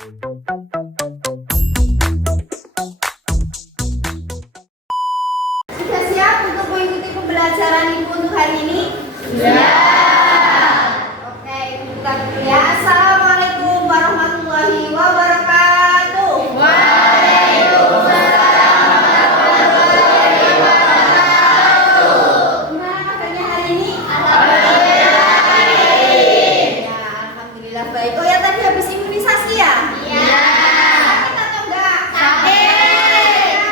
Sudah siap untuk mengikuti pembelajaran Ibu untuk hari ini? Ya. Oke, buka dulu ya. Assalamualaikum warahmatullahi wabarakatuh. Waalaikumsalam warahmatullahi wabarakatuh. Gimana kabarnya hari ini? Alhamdulillah baik. Ya, alhamdulillah baik. Oh ya, tadi habis imunisasi ya? Iya. Sakit atau enggak? Sakit.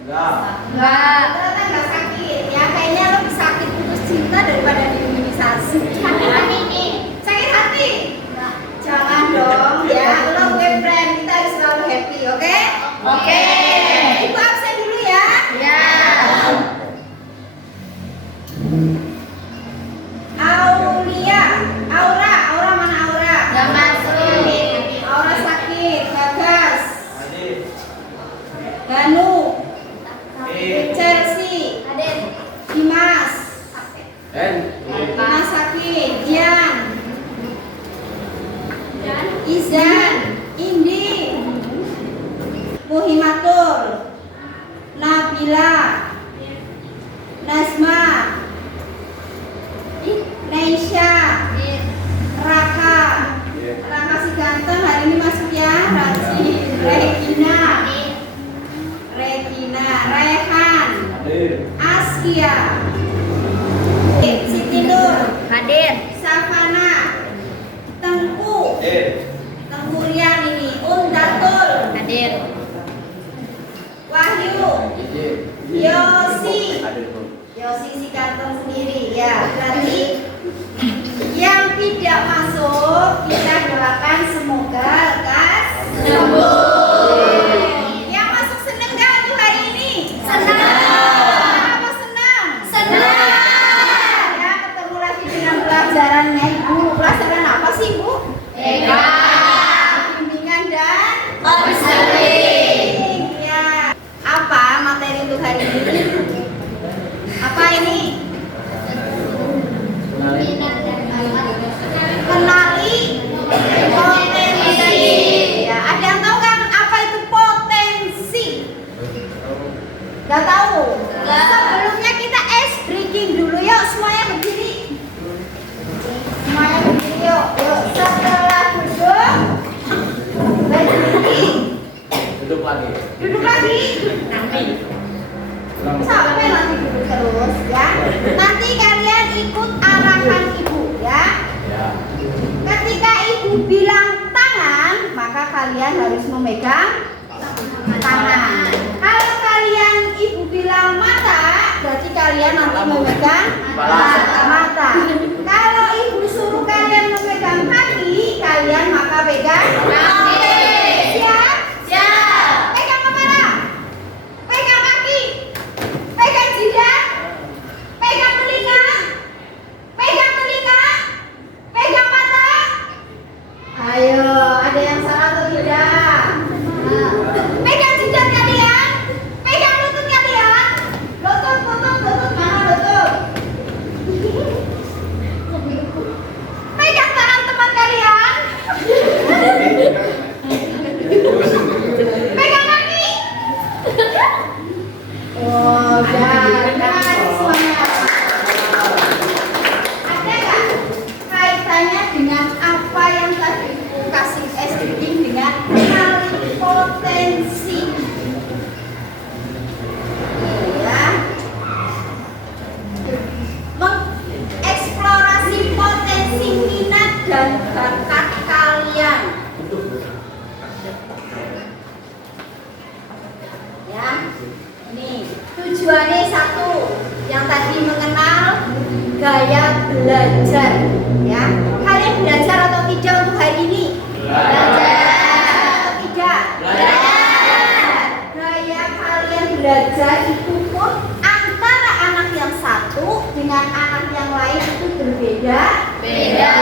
Enggak. Enggak. Ternyata enggak sakit ya. Kayaknya lebih sakit putus cinta daripada diimunisasi. Sakit hati nih. Sakit hati? Jangan dong ya. Love and friend, kita harus selalu happy, oke? Oke. Ibu absen dulu ya. Ya. Aulia, Aura mana Aura? Enggak masuk. Aura sakit. Bagas, Danu, Chelsea, Dimas, Dimas sakit. Dian, Izan, Indi, Muhimatul, Nabila, Nazma, Neisha, Raka si ganteng hari ini masuk ya. Rajin. Regina, Rehan, Askia, Siti Nur, Hadir. Savana, Tengku Rian ini, Undatul, Hadir. Wahyu, Yosi si ganteng sendiri ya. Berarti yang tidak masuk kita doakan semoga lekas Sembuh. Yang masuk seneng gak untuk hari ini? Senang. Apa senang? Senang. Ya, ketemu lagi dengan pelajarannya Ibu. Pelajaran apa sih Ibu? Eka. Bimbingan dan Konseling. Ya. Apa materi untuk hari ini? Apa ini? Kenali potensi. Ya, ada yang tahu kan apa itu potensi? Gak tahu. Gak. Sebelumnya kita ice breaking dulu yuk, semuanya berdiri. Semuanya berdiri yuk. Yuk, setelah duduk berdiri. Duduk lagi. Sampai nanti duduk terus ya. Nanti kalian ikut arahan Ibu ya. Ketika Ibu bilang tangan, maka kalian harus memegang tangan. Kalau kalian Ibu bilang mata, berarti kalian nanti memegang mata. Kalau Ibu suruh kalian memegang kaki, kalian maka pegang Kaki. Siap? Siap. Pegang kepala, pegang kaki, pegang jidat, pegang telinga, pegang telinga, pegang mata. Ayo, ada yang salah atau tidak? Pegang jidat kalian, pegang lutut kalian. Lutut mana lutut? Pegang tangan teman kalian. Pegang kaki. Oh, jangan semangat. Ada nggak kaitannya dengan apa yang tadi Ibu kasih SDG dengan kenali potensi? Ya, mengeksplorasi potensi minat dan bakat kalian. Ya, nih tujuannya satu, yang tadi mengenal gaya belajar. Ya, kalian belajar atau tidak untuk hari ini? Belajar. Atau tidak? Belajar. Gaya kalian belajar itu pun antara anak yang satu dengan anak yang lain itu berbeda. Beda.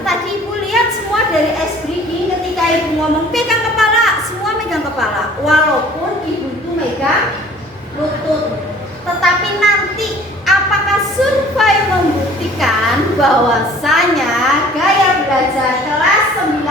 Tadi Ibu lihat semua dari SBG ketika Ibu ngomong pegang kepala, semua megang kepala. Walaupun Ibu itu megang lutut. Tetapi nanti apakah survei membuktikan bahwasanya gaya belajar kelas 9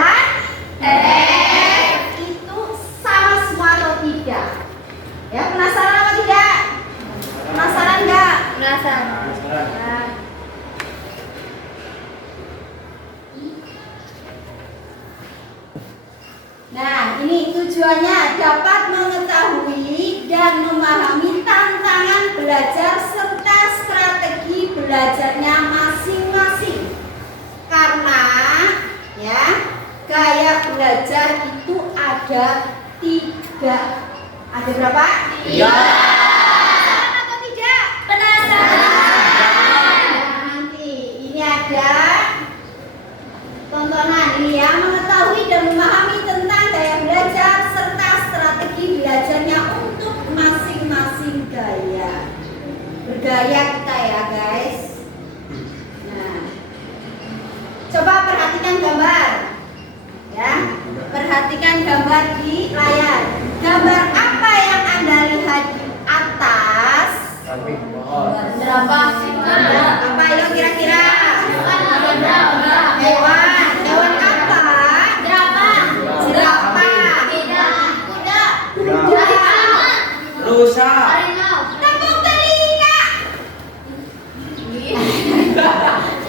ini tujuannya dapat mengetahui dan memahami tantangan belajar serta strategi belajarnya masing-masing. Karena ya, gaya belajar itu ada 3. Ada berapa? 3. Penasaran atau tidak? Penasaran. Nanti ini ada tontonan ini ya, mengetahui dan memahami tentang gaya belajar serta strategi belajarnya untuk masing-masing gaya. Bergaya kita ya guys. Nah, coba perhatikan gambar ya, perhatikan gambar di layar. Gambar apa yang Anda lihat di atas? Jerapah. Apa ayo kira-kira? Jerapah. Hewan apa? Jerapah. Jerapah. Kuda. Rusa. Harimau. Tepuk telinga.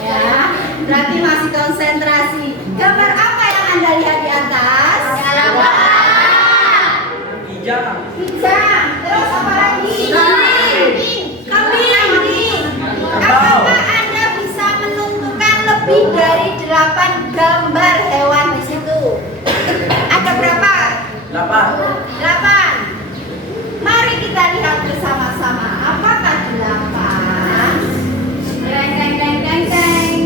Ya, berarti masih konsentrasi. Gambar apa yang Anda lihat di atas? Jerapah. Bijak. Bijak. Terus apa lagi? Kambing. Kambing. Apakah Anda bisa menentukan lebih dari 8 gambar hewan di situ? Ada berapa? 8. Mari kita lihat bersama-sama. Apakah 8? Deng, deng, deng, deng, deng.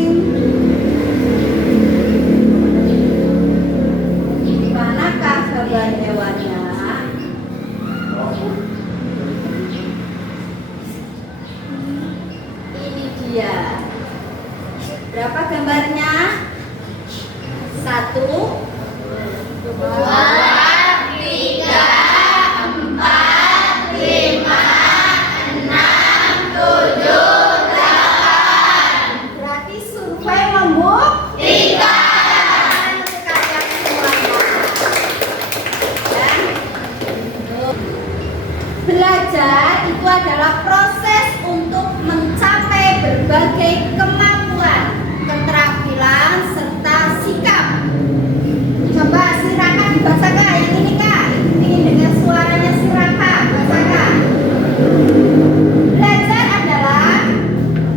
Di manakah gambar hewannya? Ini dia. Berapa gambarnya? 1, 2, 3, 4, 5, 6, 7, 8. berarti survei membuktikan untuk kalian semuanya. Ya. Belajar itu adalah proses untuk mencapai berbagai kemampuan, keterampilan, serta sikap. Coba si Raka dibacakan yang ini Kak. Ingin dengar suaranya si Raka. Bacakan. Belajar adalah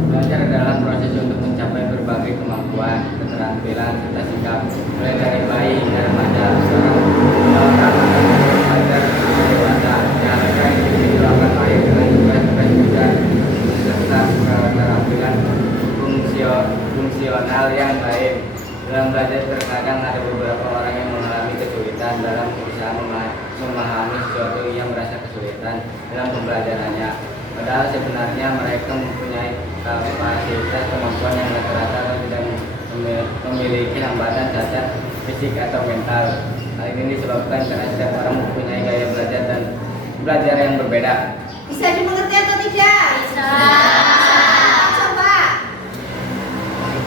Belajar adalah proses untuk mencapai berbagai kemampuan, keterampilan, serta sikap. Mulai dari bayi hingga remaja, seorang akan belajar dewasa. Diharapkan individu akan lahir dengan tugas-tugas belajar serta keterampilan fungsional yang baik. Dalam belajar terkadang ada beberapa orang yang mengalami kesulitan dalam berusaha memahami sesuatu yang merasa kesulitan dalam pembelajarannya. Padahal sebenarnya mereka mempunyai kapasitas kemampuan yang rata-rata atau tidak memiliki hambatan cacat fisik atau mental. Hal ini disebabkan karena setiap orang mempunyai gaya belajar dan belajar yang berbeda. bisa dimengerti atau tidak? Bisa. Coba.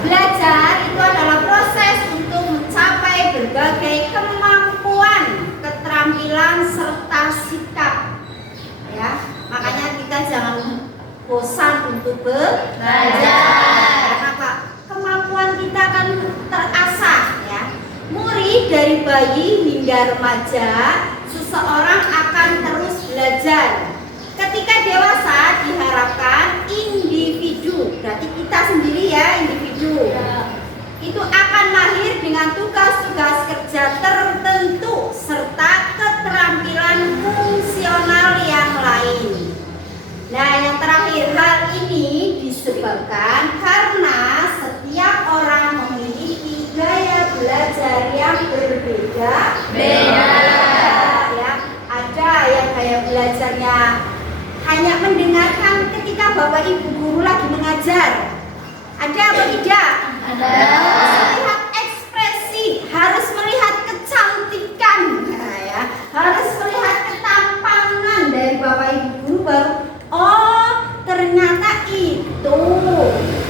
Belajar itu adalah proses untuk mencapai berbagai kemampuan, keterampilan, serta sikap. Ya, makanya kita jangan bosan untuk belajar. Kenapa? Kemampuan kita kan terasah ya. Mulai dari bayi hingga remaja, seseorang akan terus belajar. Ketika dewasa diharapkan individu, berarti kita sendiri ya individu, itu akan lahir dengan tugas-tugas kerja tertentu serta keterampilan fungsional yang lain. Nah, yang terakhir, hal ini disebabkan karena setiap orang memiliki gaya belajar yang berbeda. Ya, ada yang gaya belajarnya hanya mendengarkan ketika Bapak Ibu guru lagi mengajar. Ada atau tidak? Ada. Harus melihat ekspresi, harus melihat kecantikan, nah, ya, harus melihat ketampangan dari Bapak Ibu guru baru. Oh, ternyata itu.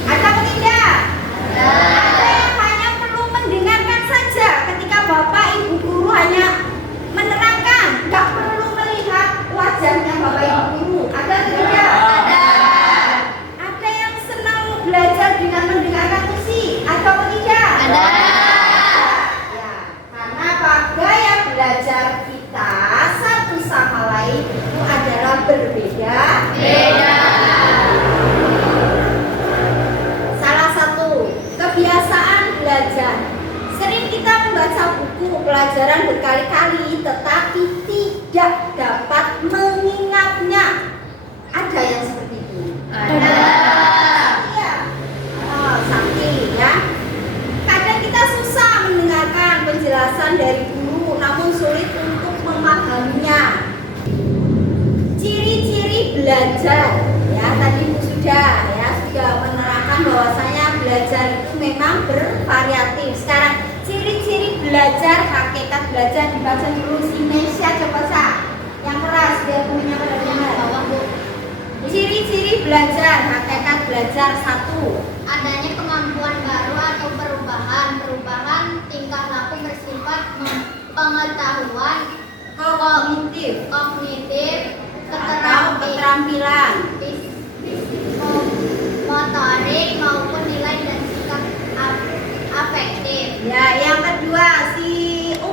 Ada atau tidak? Ada yang hanya perlu mendengarkan saja ketika Bapak Ibu guru hanya menerangkan, nggak perlu melihat wajahnya Bapak Ibu guru. Ada atau tidak? Ada yang senang belajar dengan mendengarkan musik. Ada atau tidak? belajar. Sering kita membaca buku pelajaran berkali-kali tetapi tidak dapat mengingatnya. Ada yang seperti itu? Ada. Iya. Oh, sakit ya. Kadang kita susah mendengarkan penjelasan dari guru namun sulit untuk memahaminya. Ciri-ciri belajar ya, tadi Bu sudah menerangkan bahwasanya belajar itu memang bervariatif. Sekarang ciri-ciri belajar, hakikat belajar dibaca dulu. Indonesia coba yang keras biar punya pada dengar. Ciri-ciri belajar, hakikat belajar. 1. Adanya kemampuan baru atau perubahan tingkah laku bersifat pengetahuan Kognitif atau keterampilan motorik maupun nilai dan sikap afektif. ya. Yang kedua, si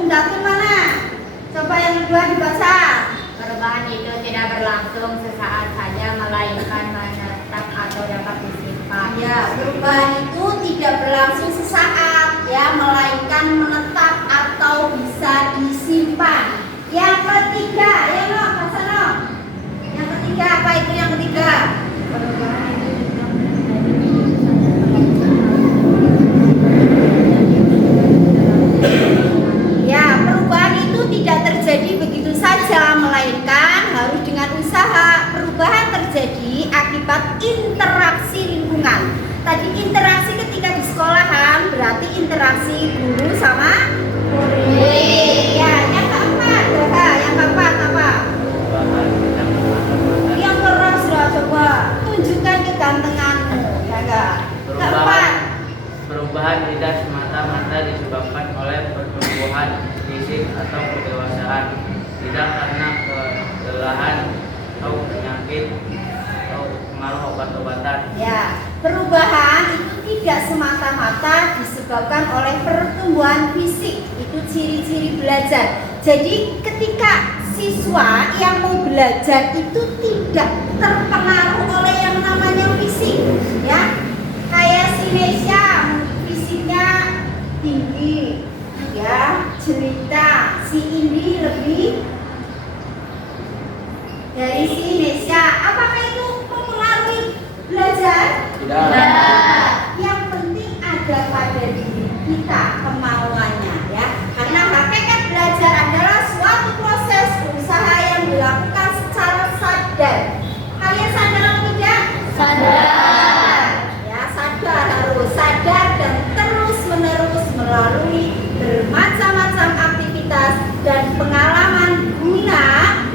Datun mana? Coba yang kedua dibaca. Perubahan itu tidak berlangsung sesaat saja melainkan menetap atau dapat disimpan. Ya, perubahan itu tidak berlangsung sesaat ya, melainkan menetap atau bisa disimpan. Yang ketiga, ya no, baca no. Yang ketiga apa itu yang ketiga? Ya, perubahan itu tidak terjadi begitu saja, melainkan harus dengan usaha. Perubahan terjadi akibat interaksi lingkungan. Tadi interaksi ketika di sekolahan berarti interaksi guru sama murid. Ya, yang keempat, yang keempat apa? Yang keras lah, coba tunjukkan kegantenganmu, ya enggak? Keempat. Perubahan tidak semata-mata disebabkan oleh pertumbuhan fisik atau kedewasaan, tidak karena kelelahan atau penyakit atau pengaruh obat-obatan. Ya, perubahan itu tidak semata-mata disebabkan oleh pertumbuhan fisik. Itu ciri-ciri belajar. Jadi ketika siswa yang mau belajar itu tidak terpengaruh oleh yang namanya fisik, ya. Kayak si Nesya, fisiknya tinggi, ya, jelita. Si Indi lebih dari si Nesya. Apakah itu mempengaruhi belajar? Tidak. Yang penting ada pada diri kita kemauannya, ya. Karena hakikat belajar adalah suatu proses usaha yang dilakukan secara sadar. Kalian sadar atau tidak? Sadar. Ya, sadar, harus sadar dan terus-menerus melalui bermacam-macam aktivitas dan pengalaman guna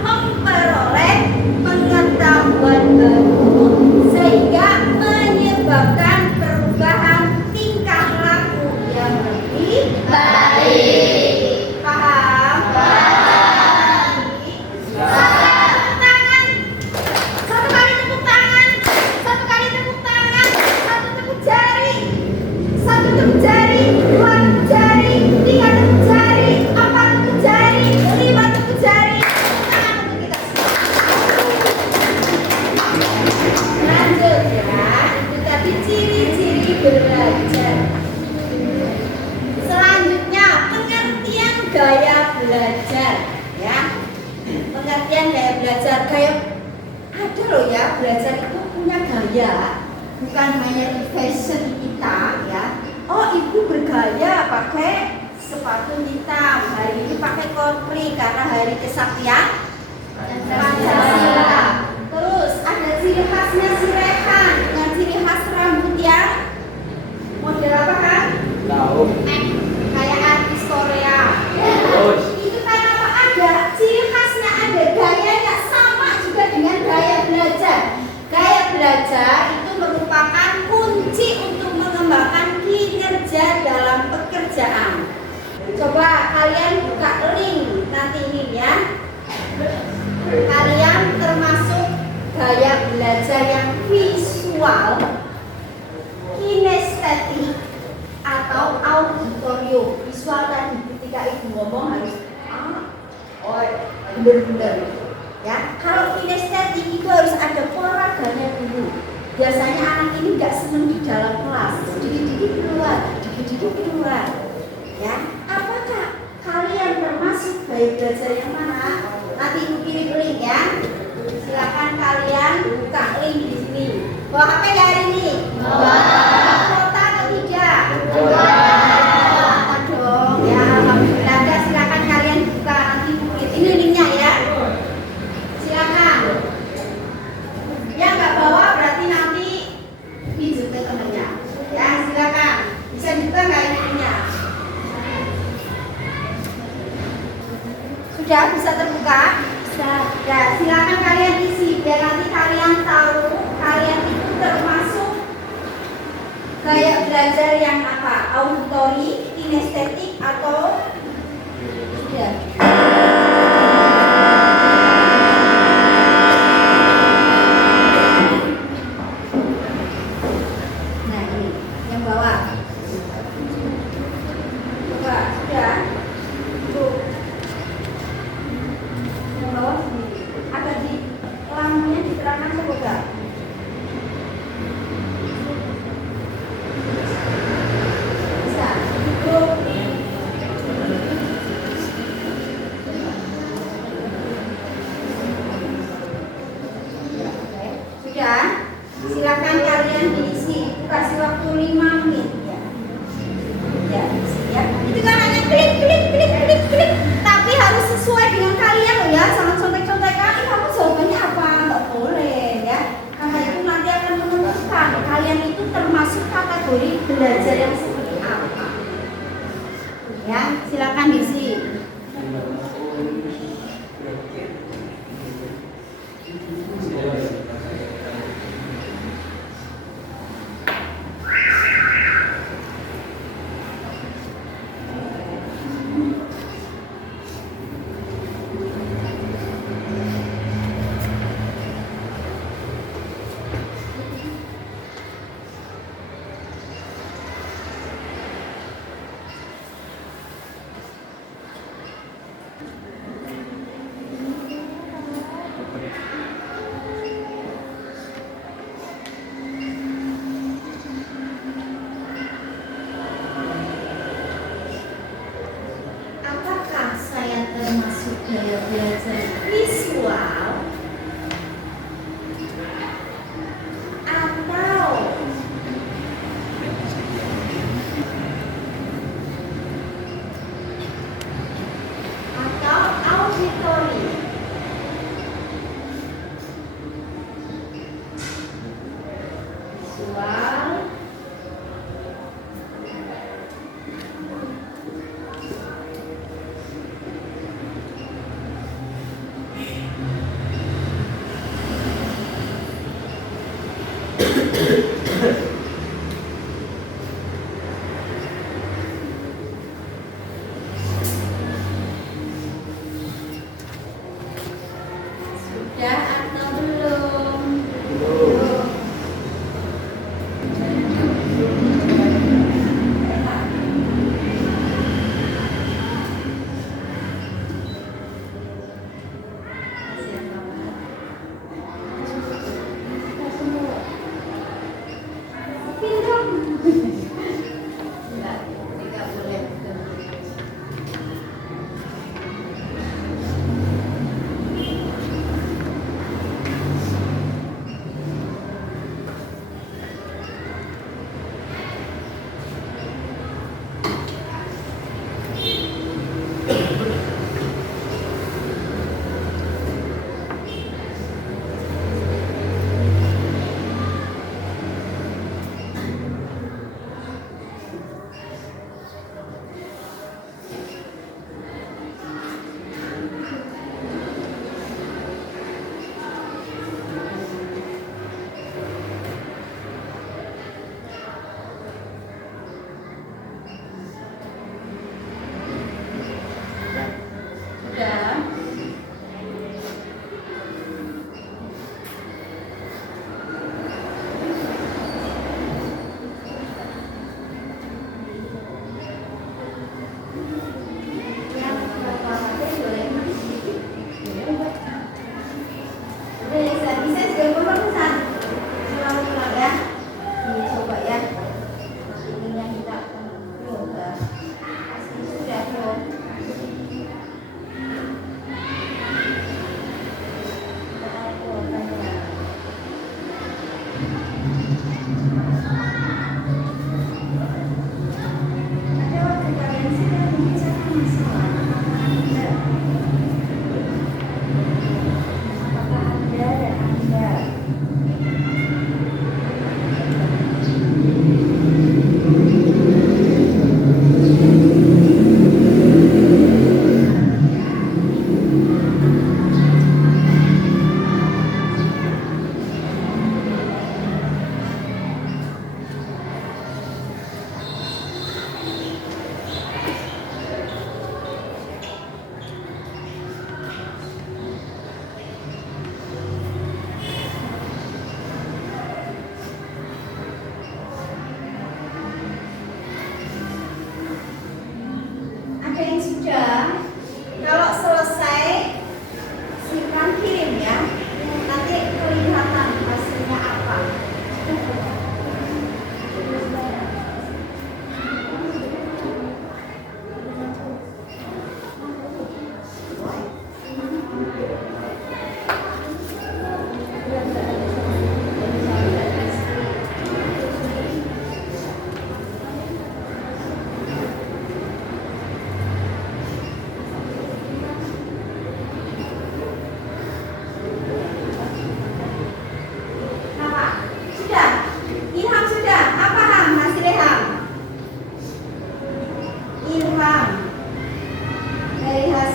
memperoleh pengetahuan baru sehingga menyebabkan perubahan tingkah laku yang lebih Baik. paham? Tepuk tangan. Satu kali tepuk tangan. Satu kali tepuk tangan. Satu tepuk jari. Satu tepuk jari. Dua tepuk jari. Tiga tepuk jari. Empat tepuk jari. Lima tepuk jari. Tepuk tangan untuk kita semua. Lanjut ya. Itu tadi ciri-ciri belajar. Selanjutnya pengertian gaya belajar, ya. Pengertian gaya belajar, ada loh ya, belajar itu punya gaya, bukan hanya di fashion kita, ya. Oh, ibu bergaya pakai sepatu hitam, hari ini pakai korpri karena hari kesaktian Pancasila. Terus ada ciri khasnya si Rehan dengan ciri khas rambut yang model apa kan? Tahu. Kayak artis Korea. Terus. Itu karena apa? Ada ciri khasnya, ada gayanya, sama juga dengan gaya belajar. Gaya belajar itu merupakan kunci untuk mengembangkan kinerja dalam pekerjaan. Coba kalian buka link nanti ini ya. Kalian termasuk gaya belajar yang visual, kinestetik, atau auditorium. Visual tadi ketika ibu ngomong harus bener-bener ya. Kalau kinestetik itu harus ada olahraganya dulu. Biasanya anak ini nggak seneng di dalam kelas, dikit-dikit keluar, dikit-dikit Itu kedua. Ya, apakah kalian termasuk gaya belajar yang mana? Nanti Ibu pilih ya. Silakan kalian buka link di sini. Bawa HP ya hari ini? Bawa. Kota atau tidak? Bawa. Kota dong. Ya, alhamdulillah. Silakan kalian buka nanti Ibu pilih. Ini linknya ya. Silakan. Yang nggak bawa berarti nanti pinjam ke temannya. Ya, silakan. Bisa dibuka nggak linknya? Sudah bisa terbuka? Bisa. Ya, silakan kalian isi biar nanti kalian tahu kalian itu termasuk gaya belajar yang apa? Auditori, kinestetik atau tidak? Nah, ini yang bawah. Coba, sudah. Tuh. Bawah sendiri. Agak di lampunya diterangkan semoga. Bisa. Cukup. Sudah. Silakan kalian diisi. Kasih waktu 5 menit. Ya, isi ya. Itu kan hanya klik klik klik klik klik. Tapi harus sesuai dengan kalian loh ya. Jangan contek-contekan. Kamu jawabannya apa? Nggak boleh ya. Karena itu nanti akan menentukan kalian itu termasuk kategori belajar yang seperti apa. Ya, silakan diisi.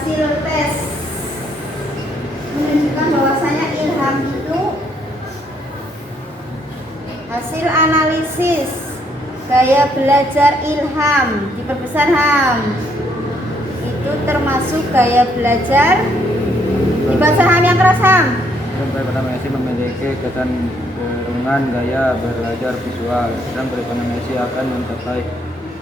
hasil tes menunjukkan bahwasanya ilham itu hasil analisis gaya belajar ilham diperbesar ham itu termasuk gaya belajar dibaca ham yang keras ham. Dalam perekonomian memiliki kecenderungan gaya belajar visual dan perekonomian akan mencapai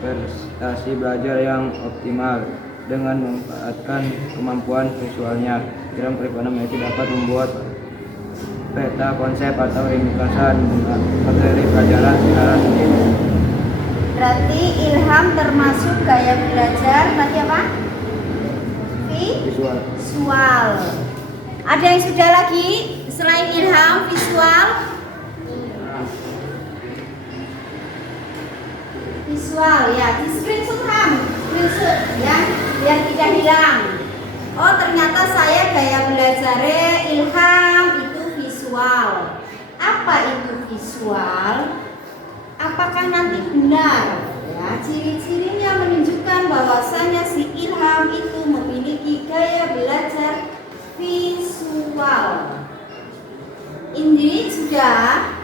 prestasi belajar yang optimal dengan memanfaatkan kemampuan visualnya. Dalam perekonomian dapat membuat peta konsep atau ringkasan materi pelajaran secara sendiri. Berarti ilham termasuk gaya belajar tadi apa? Visual. Ada yang sudah lagi selain ilham visual? Visual ya, di screenshot ham, screenshot ya, biar tidak hilang. Oh ternyata saya gaya belajar ilham itu visual. Apa itu visual? Apakah nanti benar? Ya, ciri-cirinya menunjukkan bahwasanya si ilham itu memiliki gaya belajar visual. Ini sudah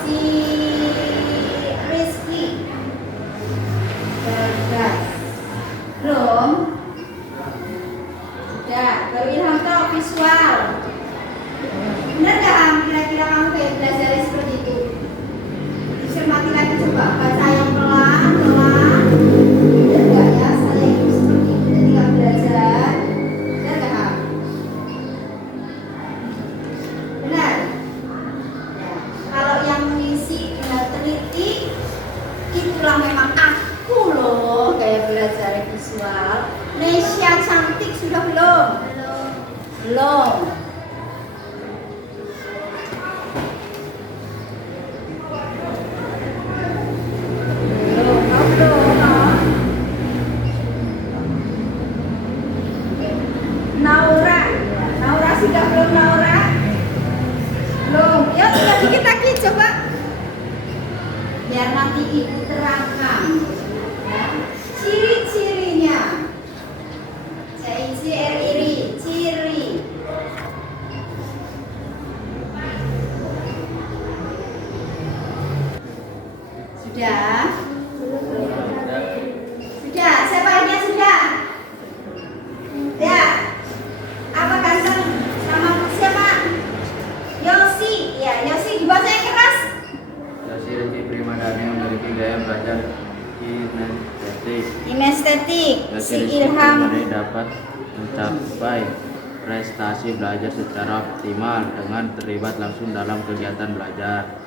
si Rizky Bergas belum? Sudah, baru ilham tahu visual. Benar gak Ham? Kira-kira kamu kayak belajar seperti itu? Dicermati lagi coba, baca yang pelan-pelan. Benar gak ya? Saya itu seperti itu ketika belajar. Benar gak Ham? Benar? Ya. Kalau yang mengisi dengan teliti, itulah memang aku loh kayak belajar visual. Nesya cantik sudah belum? Belum. Naura sudah belum Naura? Belum. Yuk tinggal dikit lagi coba. Biar nanti ibu terangkan ya, ciri-cirinya. Ciri, ciri. Sudah? Sudah, siapa lagi yang sudah? Ya. Apa ganteng? Sama siapa? Yosi. Ya, Yosi dibaca yang keras. Yosi Rizky Primadani memiliki gaya belajar kinestetik. Kinestetik. Yosi Si Rizky ilham. Primadani dapat mencapai prestasi belajar secara optimal dengan terlibat langsung dalam kegiatan belajar.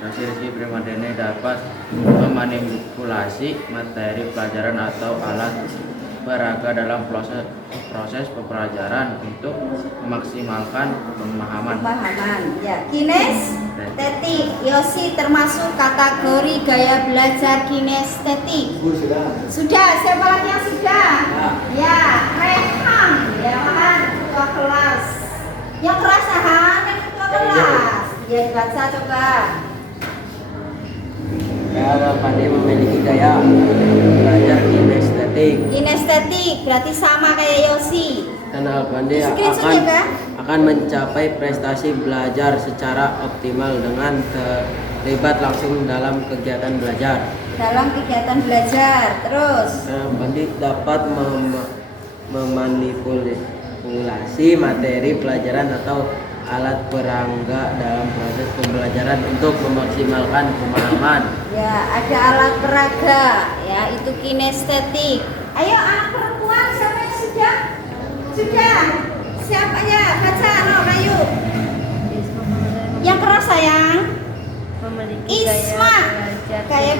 Yosi Rizky Primadani dapat memanipulasi materi pelajaran atau alat peraga dalam proses pembelajaran untuk memaksimalkan pemahaman. Ya, kinestetik. Yosi termasuk kategori gaya belajar kinestetik. Sudah, siapa lagi yang sudah? Ya, Rehan. Ya, Han, ketua kelas. Yang keras Han, yang ketua kelas. Ya, dibaca coba. Pandai memiliki gaya belajar kinestetik. Kinestetik berarti sama kayak Yosi. Dan Pandai akan mencapai prestasi belajar secara optimal dengan terlibat langsung dalam kegiatan belajar. Terus Pandai dapat memanipulasi materi pelajaran atau alat perangga dalam proses pembelajaran untuk memaksimalkan pemahaman. ya ada alat peraga, ya itu kinestetik. Ayo anak perempuan siapa yang sudah? Sudah. Siapa ya? Baca no, ayo. Yang keras sayang. Isma. Kayak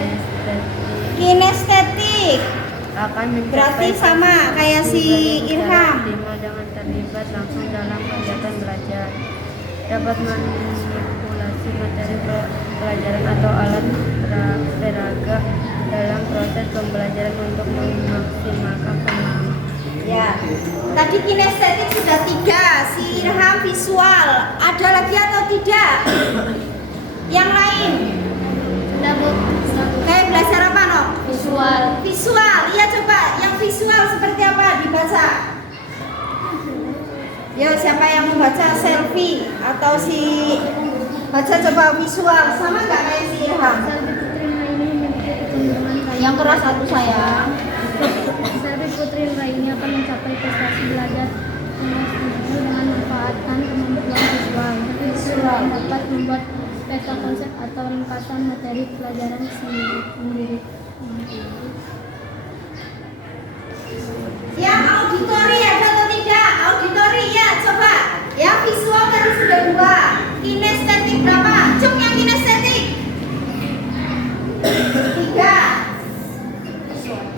kinestetik. Berarti sama kayak si Irham. Dengan terlibat langsung dalam kegiatan belajar, dapat manipulasi materi pelajaran atau alat peraga dalam proses pembelajaran untuk memaksimalkan pemahaman. Ya, tadi kinestetik sudah 3, si Irham visual. Ada lagi atau tidak? Yang lain? Sudah Bu. Kayak belajar apa no? Visual. Visual, iya coba. Yang Yo, siapa yang membaca selfie atau si baca coba visual sama nggak kayak si Ilham? Selvi Putri Raini memiliki kecenderungan Yang keras satu sayang. Selvi Putri Raini akan mencapai prestasi belajar dengan memanfaatkan kemampuan visual dapat membuat peta konsep atau ringkasan materi pelajaran sendiri. Yang auditori ada atau tidak? Auditori ya, coba. Yang visual tadi sudah 2. Kinestetik berapa? Cuk yang kinestetik. 3.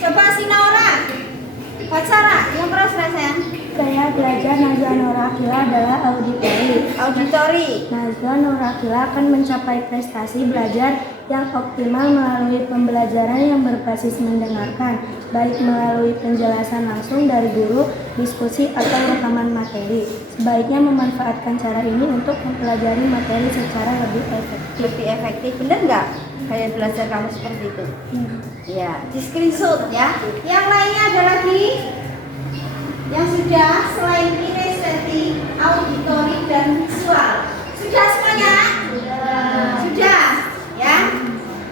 Coba si Naura. Pacara, yang keras sayang. Gaya belajar Nazwa Nurakila adalah auditori. Auditori. Nazwa Nurakila akan mencapai prestasi belajar yang optimal melalui pembelajaran yang berbasis mendengarkan, baik melalui penjelasan langsung dari guru, diskusi, atau rekaman materi. Sebaiknya memanfaatkan cara ini untuk mempelajari materi secara lebih efektif. Lebih efektif, bener nggak? Kayak belajar kamu seperti itu. Ya, di screenshot ya. Yang lainnya ada lagi yang sudah selain kinestetik, auditori dan visual. Sudah semuanya? Sudah. Ya.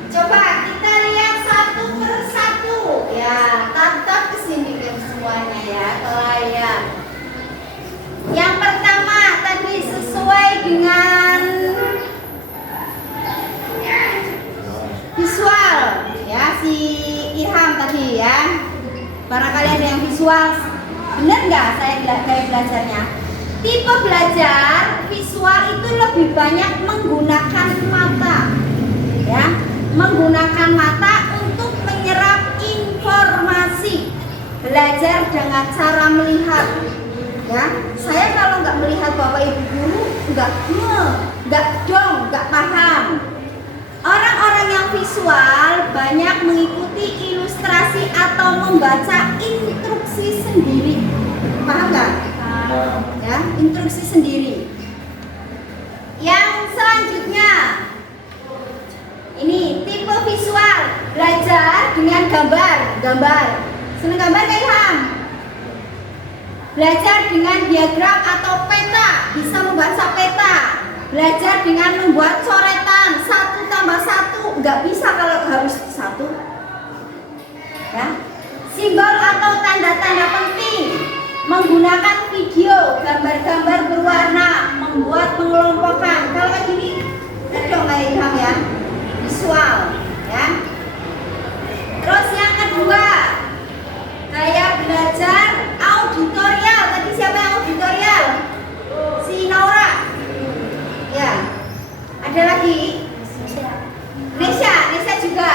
Coba kita lihat satu persatu. Ya, tatap ke sini ke semuanya ya, ke layar. Yang pertama tadi sesuai dengan visual ya, si Ilham tadi ya. Barangkali ada yang visual. Benar nggak saya kayak belajarnya? Tipe belajar visual itu lebih banyak menggunakan mata, ya, menggunakan mata untuk menyerap informasi. Belajar dengan cara melihat, ya. Saya kalau nggak melihat bapak ibu guru, nggak paham. Orang-orang yang visual banyak mengikuti ilustrasi atau membaca instruksi sendiri. Paham nggak? Ya, instruksi sendiri. Yang selanjutnya, ini tipe visual, belajar dengan gambar. Senang gambar nggak Ilham? Belajar dengan diagram atau peta, bisa membaca peta. Belajar dengan membuat coretan 1+1, nggak bisa kalau harus 1. Ya. Simbol atau tanda-tanda penting, menggunakan video, gambar-gambar berwarna, membuat pengelompokan. Kalau kayak gini, dong kayak Ilham ya, visual, ya. Terus yang kedua, kayak belajar auditorial. Tadi siapa yang auditorial? Si Naura. Ya, ada lagi. Nesha juga.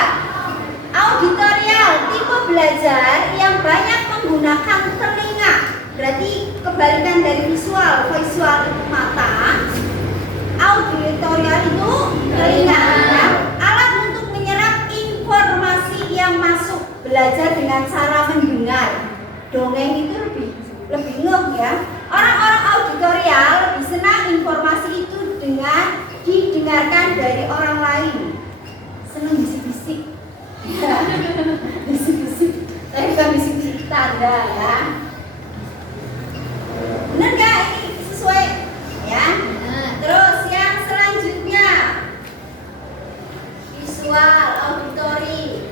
Auditorial, tipe belajar yang banyak menggunakan telinga. Berarti kebalikan dari visual. Visual itu mata, auditorial itu telinga. Ya. Alat untuk menyerap informasi yang masuk. Belajar dengan cara mendengar. Dongeng itu lebih ngeh ya. Orang-orang auditorial lebih senang informasi itu dengan didengarkan dari orang lain. Senang bisik-bisik. Bisik-bisik. Tapi bukan bisik-bisik tanda ya. Benar nggak ini sesuai? Ya. Terus yang selanjutnya, visual, auditori.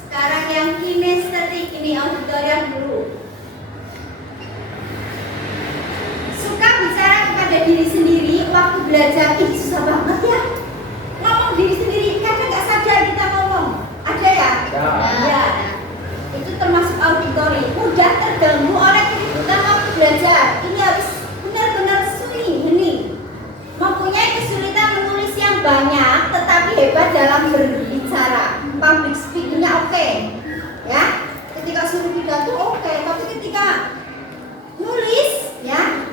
Sekarang yang kinestetik, ini auditorial dulu. Suka bicara kepada diri sendiri waktu belajar. Ih, susah banget ya ngomong diri sendiri, kadang nggak sadar kita ngomong. Ada ya? Ya. Itu termasuk auditori. Mudah terganggu oleh keributan waktu belajar. Ini harus benar-benar hening. Mempunyai kesulitan menulis yang banyak, tetapi hebat dalam berbicara. Public speaking-nya oke. Ya. Ketika suruh pidato oke, tapi ketika nulis ya,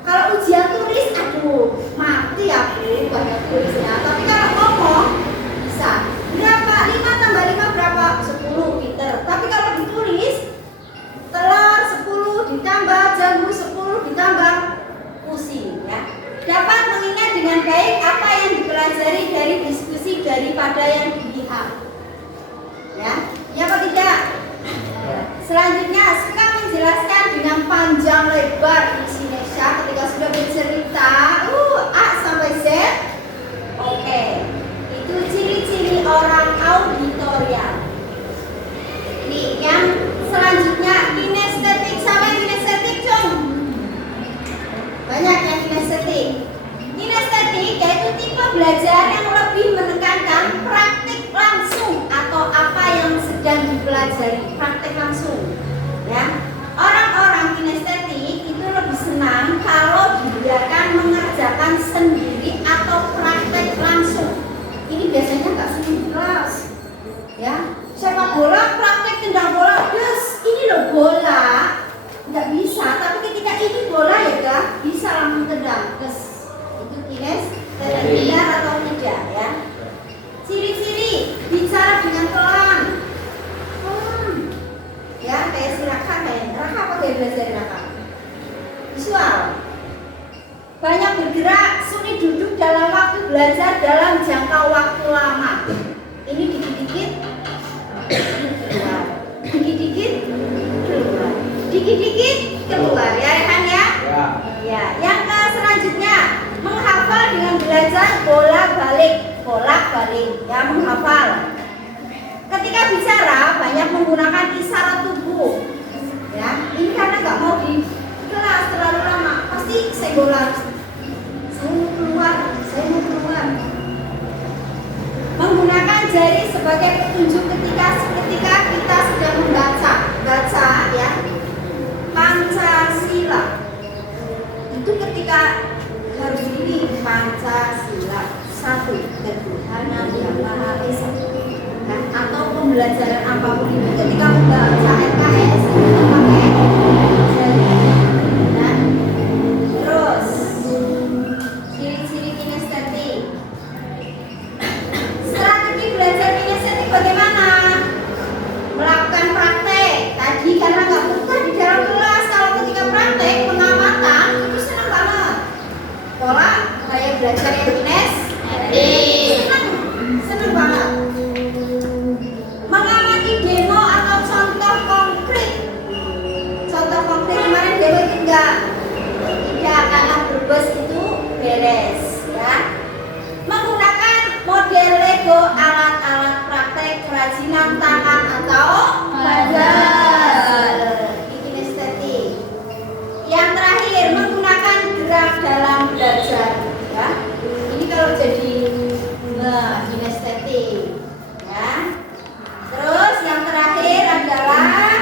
kalau ujian tulis, aduh, mati aku banyak tulisnya. Tapi kalau ngomong bisa. Berapa? 5 tambah 5 berapa? 10, pinter. Tapi kalau ditulis, telur 10 ditambah jagung 10 ditambah pusing ya. Dapat mengingat dengan baik apa yang dipelajari dari diskusi daripada yang dilihat. Ya, ya apa tidak? Selanjutnya, suka menjelaskan dengan panjang melebar di Sinesha ketika sudah bercerita A sampai Z. Oke, itu ciri-ciri orang auditorial. Ini yang selanjutnya kinestetik. Sama kinestetik Cung? Banyak yang kinestetik. Kinestetik yaitu tipe belajar yang lebih menekankan praktik langsung atau apa yang sedang dipelajari, praktik langsung. Ya, orang-orang kinestetik itu lebih senang kalau dibiarkan mengerjakan sendiri atau praktek langsung. Ini biasanya nggak sering di kelas. Ya, sepak bola praktek tendang bola, ini loh bola, nggak bisa. Tapi ketika ini bola ya kak, bisa langsung tendang. Itu kinestetik, benar atau tidak ya? Ciri-ciri bicara dengan pelan. Ya, kayak si Raka, apa kayak belajar Raka? Visual. Banyak bergerak, sulit duduk dalam waktu belajar dalam jangka waktu lama. Ini dikit-dikit keluar, dikit-dikit keluar, dikit-dikit keluar. Ya, Rehan ya? Ya. Yang selanjutnya menghafal dengan belajar bolak-balik. Ya, menghafal. Ketika bicara banyak menggunakan isyarat tubuh. Ya, ini karena nggak mau di kelas terlalu lama. Pasti senggol harus. Saya mau keluar. Menggunakan jari sebagai petunjuk ketika kita sedang membaca ya. Pancasila. Itu ketika harus ini Pancasila. Satu, Tuhan yang Maha Esa. Nah, atau pembelajaran apapun itu ketika membaca SKS itu pakai jari. Nah, terus ciri-ciri kinestetik. Strategi belajar kinestetik bagaimana? Melakukan praktek. Tadi karena nggak betah di dalam kelas, kalau ketika praktek pengamatan itu senang banget. Pola kayak belajar yang kinestetik. Senang banget. Mengamati demo atau contoh konkret. Contoh konkret kemarin demo itu tidak karena berbes itu beres ya. Menggunakan model Lego, alat-alat praktek kerajinan tangan atau puzzle. Ini kinestetik. Yang terakhir menggunakan gerak dalam belajar ya. Ini kalau jadi kinestetik ya. Terus yang terakhir adalah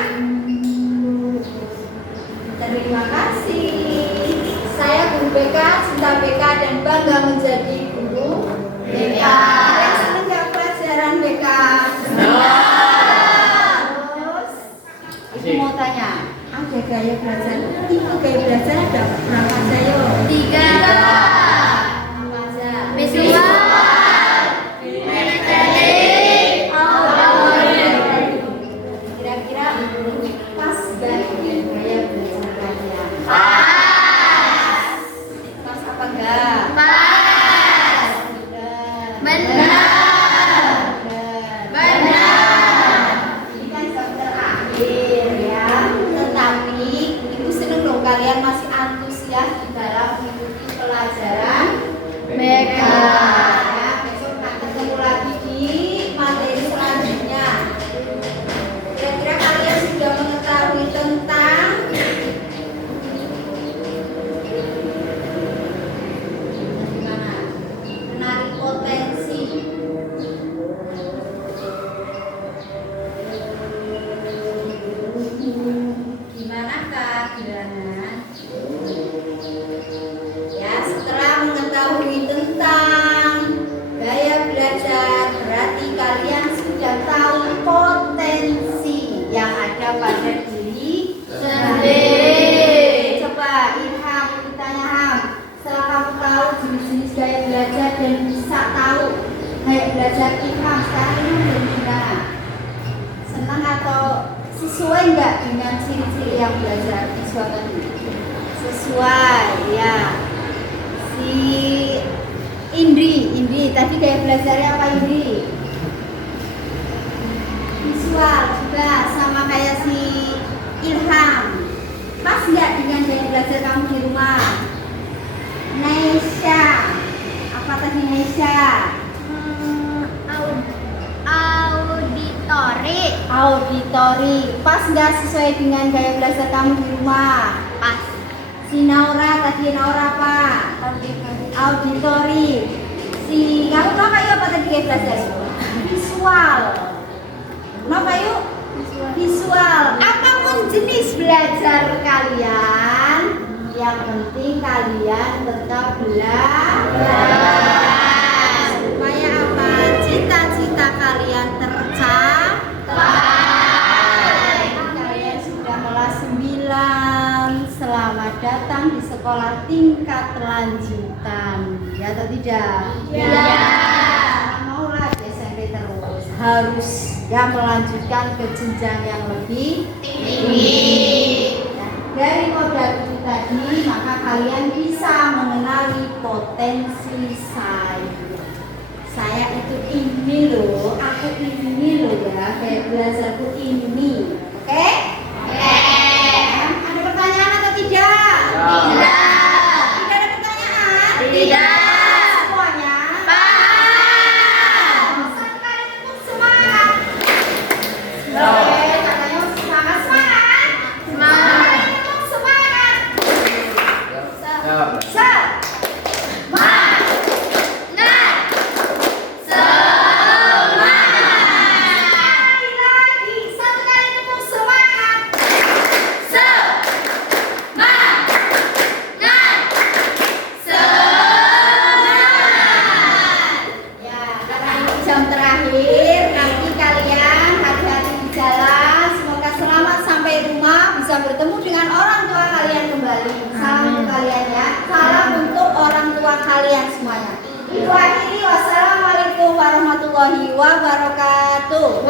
terima kasih. Saya guru BK, cinta BK dan bangga menjadi guru BK. Yang senang nggak pelajaran BK? Terus ibu mau tanya, ada gaya belajar? Itu gaya belajar ada berapa saya? 3. Apa aja? Visual. Kira-kira pas gak dengan gaya belajar kalian? Pas apa enggak? Benar. Ini kan chapter akhir ya. Tetapi ibu seneng dong kalian masih antusias di dalam mengikuti pelajaran BK. Ya, besok akan ketemu lagi di materi selanjutnya. Kira-kira kalian sudah mengetahui tentang gimana? Menarik potensi. Gimana Kak Kirana? Ya, setelah mengetahui tentang gaya belajar, berarti kalian sudah tahu potensi yang ada pada diri sendiri. Coba Ilham, ditanya Ham, setelah kamu tahu jenis-jenis gaya belajar dan bisa tahu gaya belajar Ilham sekarang ini menjadi gimana? Senang atau sesuai nggak dengan ciri-ciri yang belajar visual tadi? Sesuai ya. Si Indri tadi gaya belajarnya apa Indri? Visual juga sama kayak si Ilham. Pas nggak dengan gaya Aisyah? Auditori. Pas nggak sesuai dengan gaya belajar kamu di rumah? Pas. Si Naura tadi Naura apa? Auditori. Si kamu tau kayu apa tadi gaya belajar? Visual. Mau kayu? Visual. Apapun jenis belajar kalian, yang penting kalian tetap belajar. Supaya apa? Cita-cita kalian tercapai. Kalian sudah kelas 9. Selamat datang di sekolah tingkat lanjutan. Ya atau tidak? Ya. Maulah di SMP terus. Harus ya melanjutkan ke jenjang yang lebih tinggi. Dari modal itu tadi, maka kalian bisa mengenali potensi saya. Saya itu ini loh, aku ini loh ya, kayak belajarku ini. Oke? Oke. Ada pertanyaan atau tidak? Tidak. Tidak ada pertanyaan? Tidak. Semuanya? Paham. Kalian itu semangat. Oke, katanya semangat. Jam terakhir, nanti kalian hati-hati di jalan. Semoga selamat sampai rumah, bisa bertemu dengan orang tua kalian kembali. Salam untuk kalian ya. Salam untuk orang tua kalian semuanya. Ibu akhiri, wassalamualaikum warahmatullahi wabarakatuh.